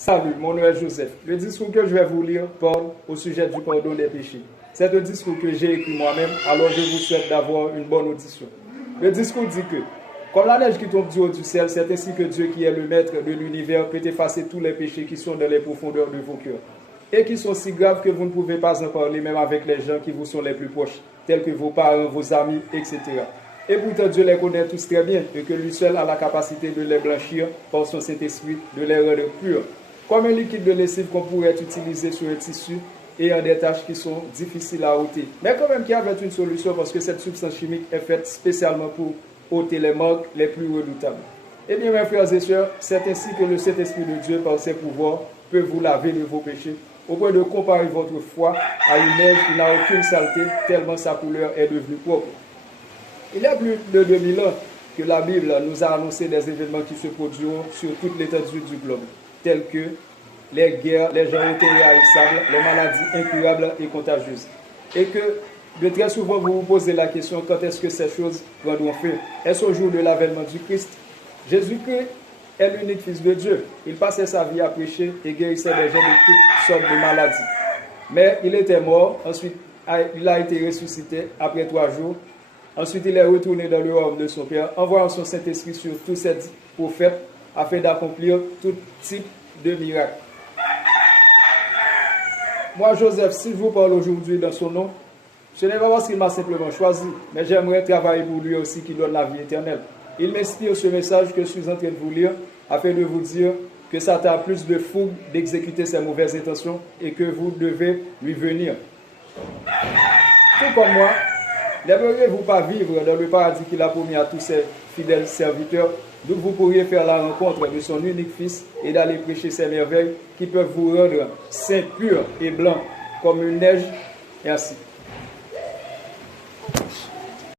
Salut, mon nom est Joseph. Le discours que je vais vous lire parle au sujet du pardon des péchés. C'est un discours que j'ai écrit moi-même, alors je vous souhaite d'avoir une bonne audition. Le discours dit que, comme la neige qui tombe du haut du ciel, c'est ainsi que Dieu qui est le maître de l'univers peut effacer tous les péchés qui sont dans les profondeurs de vos cœurs et qui sont si graves que vous ne pouvez pas en parler même avec les gens qui vous sont les plus proches, tels que vos parents, vos amis, etc. Et pourtant Dieu les connaît tous très bien et que lui seul a la capacité de les blanchir par son Saint-Esprit, de les rendre purs. Comme un liquide de lessive qu'on pourrait utiliser sur un tissu et en des tâches qui sont difficiles à ôter. Mais quand même qu'il y avait une solution parce que cette substance chimique est faite spécialement pour ôter les marques les plus redoutables. Eh bien mes frères et sœurs, c'est ainsi que le Saint-Esprit de Dieu par ses pouvoirs peut vous laver de vos péchés au point de comparer votre foi à une neige qui n'a aucune saleté tellement sa couleur est devenue propre. Il y a plus de 2000 ans que la Bible nous a annoncé des événements qui se produiront sur toute l'étendue du globe, tels que les guerres, les gens irréalissables, les maladies incurables et contagieuses. Et que de très souvent vous vous posez la question quand est-ce que ces choses prendront fin? Est-ce au jour de l'avènement du Christ? Jésus-Christ est l'unique Fils de Dieu. Il passait sa vie à prêcher et guérissait les gens de toutes sortes de maladies. Mais il était mort, ensuite il a été ressuscité après 3 jours. Ensuite, il est retourné dans le royaume de son Père, envoyant son Saint-Esprit sur tous ses prophètes afin d'accomplir tout type de miracles. Moi, Joseph, s'il vous parle aujourd'hui dans son nom, ce n'est pas parce qu'il m'a simplement choisi, mais j'aimerais travailler pour lui aussi qui donne la vie éternelle. Il m'inspire ce message que je suis en train de vous lire afin de vous dire que Satan a plus de fougue d'exécuter ses mauvaises intentions et que vous devez lui venir. Tout comme moi, n'aimeriez-vous pas vivre dans le paradis qu'il a promis à tous ses fidèles serviteurs, d'où vous pourriez faire la rencontre de son unique Fils et d'aller prêcher ses merveilles qui peuvent vous rendre saints, purs et blancs comme une neige et ainsi.